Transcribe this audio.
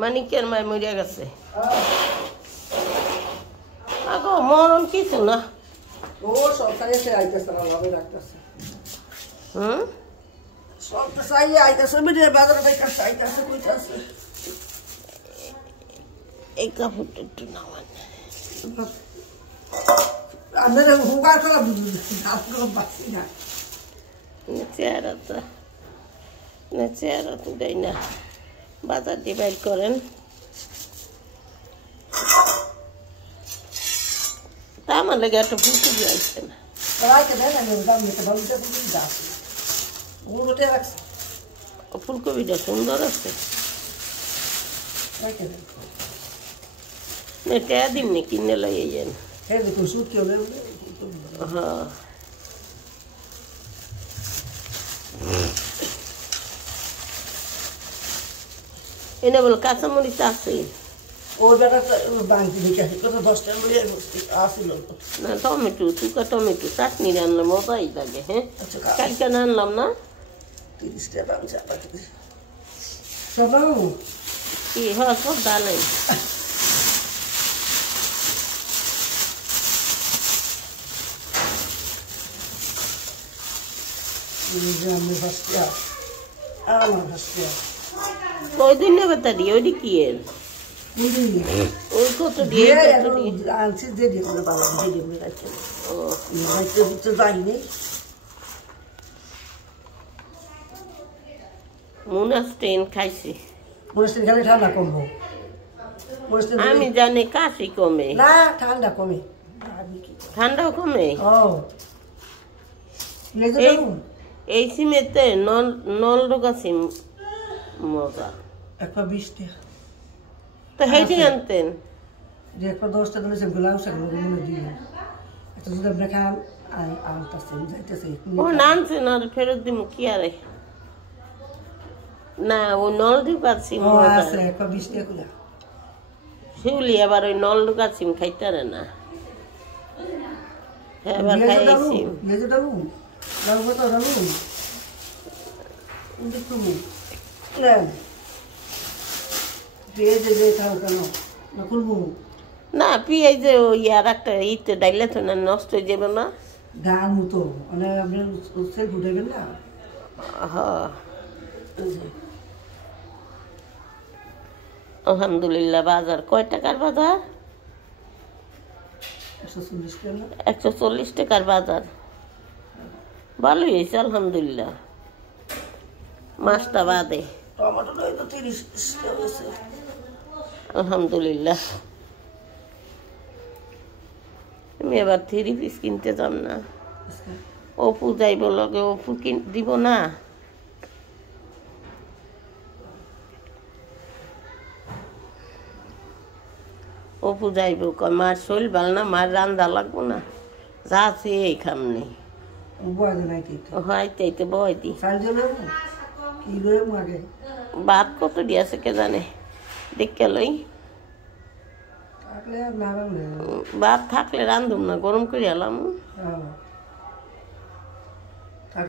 মানিকের মায় মরিয়া গেছে আগো মরণ কিছু না ও সরকারে সে আইতেছে না লাভে রাখতেছে সব তো চাই আইতেছে মিডিয়া বাজারে বেকার আইতেছে কইতাছে এই কাপড়টা একটু নামান আপনারা হুগার করা আপনারা বাসি না চেহারা তো দেয় না বাজার দিয়ে বাইর করেন তা আমার লেগে একটা ফুলকপি আসছে না ফুলকপিটা সুন্দর আছে এটা দিমনি কিনে লাগিয়ে যান হ্যাঁ এনে বল কাঁচামরিচ আছে না টমেটো শুকা টমেটো চাটনি রান্না মজাই লাগে হ্যাঁ কালকে আনলাম না 30 টাকা কি হ্যাঁ সব ডালে কয়দিন নেবে তারি ওইটি কি এর ওই কত দিয়ে আনছি যে দিয়ে বাবা দিয়ে দিয়ে রাখছে ও রাখতে দিতে যাইনি মোনাস্টেন খাইছি মোনাস্টেন খেলে ঠান্ডা কমবো আমি জানি কাশি কমে না ঠান্ডা কমে ঠান্ডাও কমে এই সিমেতে নল ঢোকা সিম মজা 120 টাকা তো হেঁটে আনতেন যে 10 টাকা দিয়েছে গোলাম শাক মনে দিয়ে এটা যদি আপনি খান আনতেছেন যাইতেছে ও নানছেন আর ফেরত দিব কি আরে না ও নল ঢোকা সিম মজা আছে 120 টাকা করে শিউলি আবার ওই নল ঢোকা সিম খাইতারে না হ্যাঁ আবার খাইছি লেজে ডালু ডালু তো ডালু দেখুন প্ল্যান পেঁয়াজ যে খাও কেন না খুলবো না পেঁয়াজ যে ওই আর একটা ইতে ডাইলে তো না নষ্ট হয়ে যাবে না ডাল মতো মানে আপনি সেল ফুটাবেন না হ্যাঁ আলহামদুলিল্লাহ বাজার কয় টাকার বাজার 140 টাকার বাজার ভালোই হয়েছে আলহামদুলিল্লাহ মাছটা বাদে আলহামদুলিল্লাহ আমি এবার 3 পিস কিনতে যাব না অপু যাইব লগে অপু দিব না অপু যাইব কয় মার শরীর ভালো না মার রান্দা লাগবো না যা আছে এই খামনি হয়তো বয় দি ভাত কত দিয়েছে কে জানে দেখে লই ভাত থাকলে রান্ধুম না গরম করে এলাম